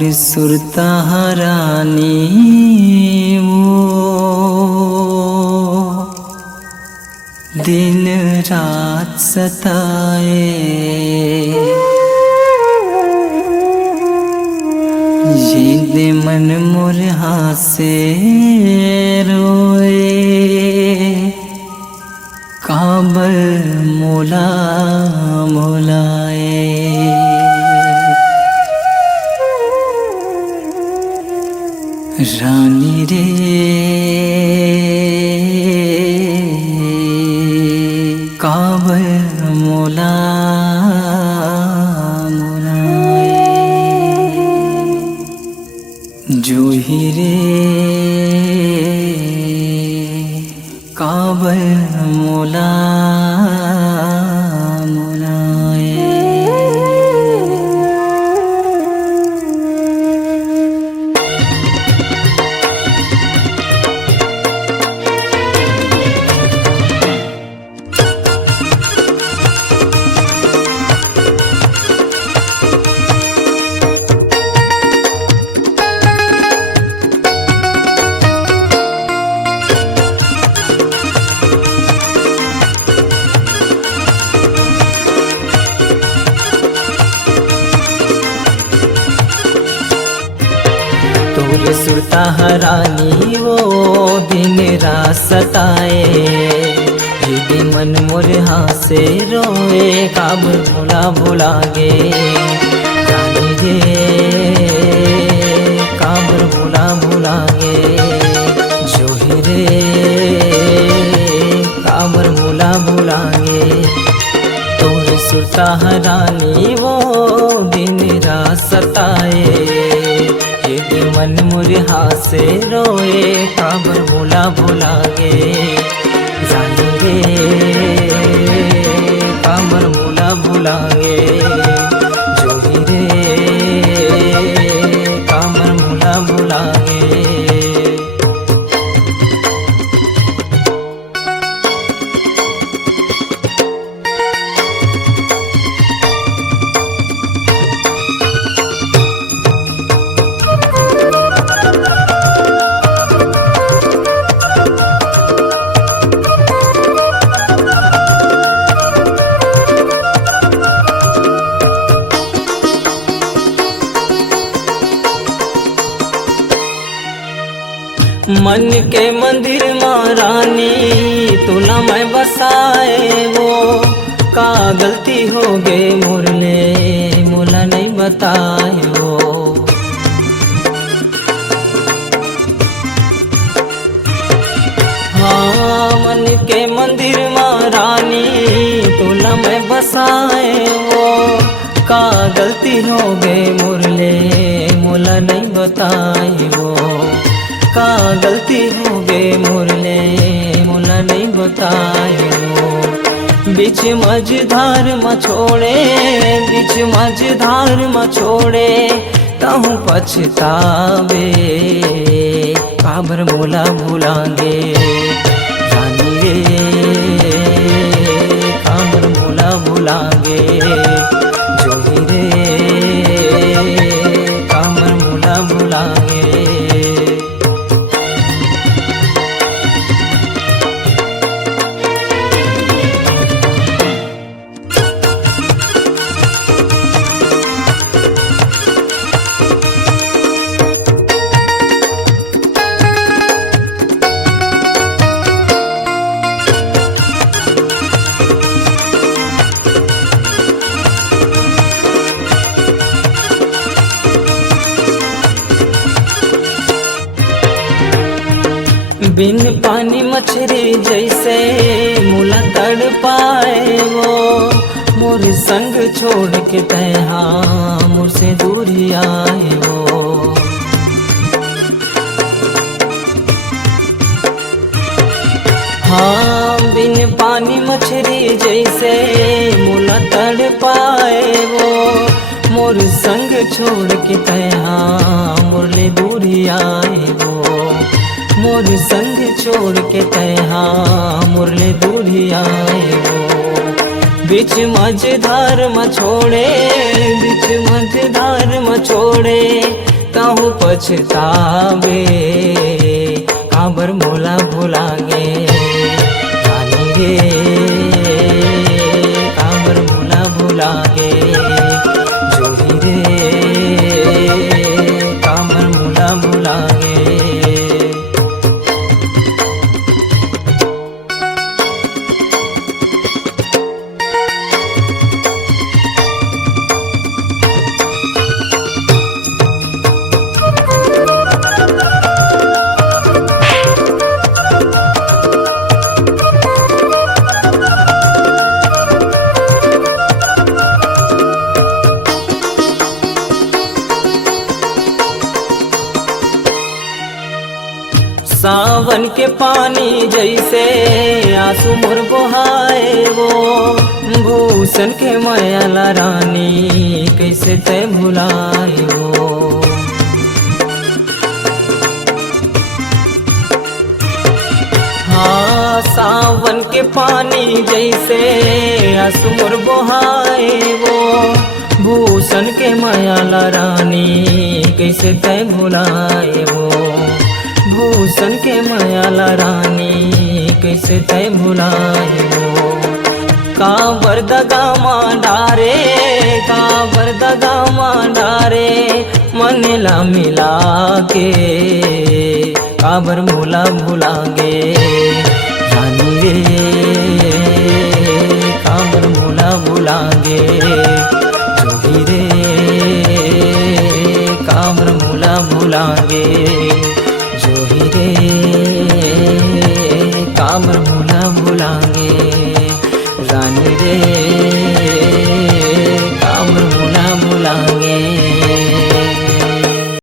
मोर सुरता हरानी वो दिन रात सताए। ये मन मोर हासे रोए, काबर मोला मोलाए। रानी रे काबर मोला मोलाए। जूही रे काबर मोला मोलाए। तोर सुरता हरानी वो दिन रात सताए। ये मन मोर हासे रोए, काबर भोला भोला गे। रानी रे काबर भोला भोला गे। जोही रे काबर भोला भोला गे। तोर सुरता हरानी वो दिन रात सताए। ये मन मोर हासे रोए, काबर भोला भोला गे। रानी रे काबर भोला भोला गे। जोही रे काबर भोला भोला गे। मन के मंदिर माँ रानी तुला मैं बसाए। वो का गलती हो गए मुरले मोला नहीं बताए। वो हाँ मन के मंदिर माँ रानी तुला मैं बसाए। वो का गलती हो गए मुरले मोला नहीं बताए। वो का गलती हो गए मुरले मोला नहीं बताए। बीच मझधार म छोड़े, बीच मझधार म छोड़े, कहूँ पछतावे काबर मोला भुलागे। रानी रे काबर मोला भुलागे। जोही रे काबर मोला भुलागे। बिन पानी मछली जैसे मुला तड़ पाए। वो मोर संग छोड़ के तहा मुझसे दूरी आए। वो हाँ बिन पानी मछली जैसे मुला तड़ पाए। वो मोर संग छोड़ के तहा मुरले दूरी आए। वो मोर संग छोड़ के तहा मुरले दूरी आए। वो बीच मझधार म छोड़े, बीच मझधार म छोड़े, कहूँ पछतावे काबर मोला भुलागे रानी रे काबर मोला भुलागे जोही रे काबर मोला भुलागे। सावन के पानी जैसे आंसू मोर बहाए वो भूषण के मायाला रानी कैसे तय भुलाए वो। हाँ सावन के पानी जैसे आंसू मोर बहाए वो भूषण के मायाला रानी कैसे तय भुलाए वो। भूषण के मायाला रानी कैसे तय भुलाए वो। कांवर दगामा डारे कांवर दगामा डारे मनला मिला के काबर मोला भुलागे रानी रे काबर मोला भुलागे जोही रे काबर मोला भुलागे जोही रे काबर मोला भुलागे रानी रे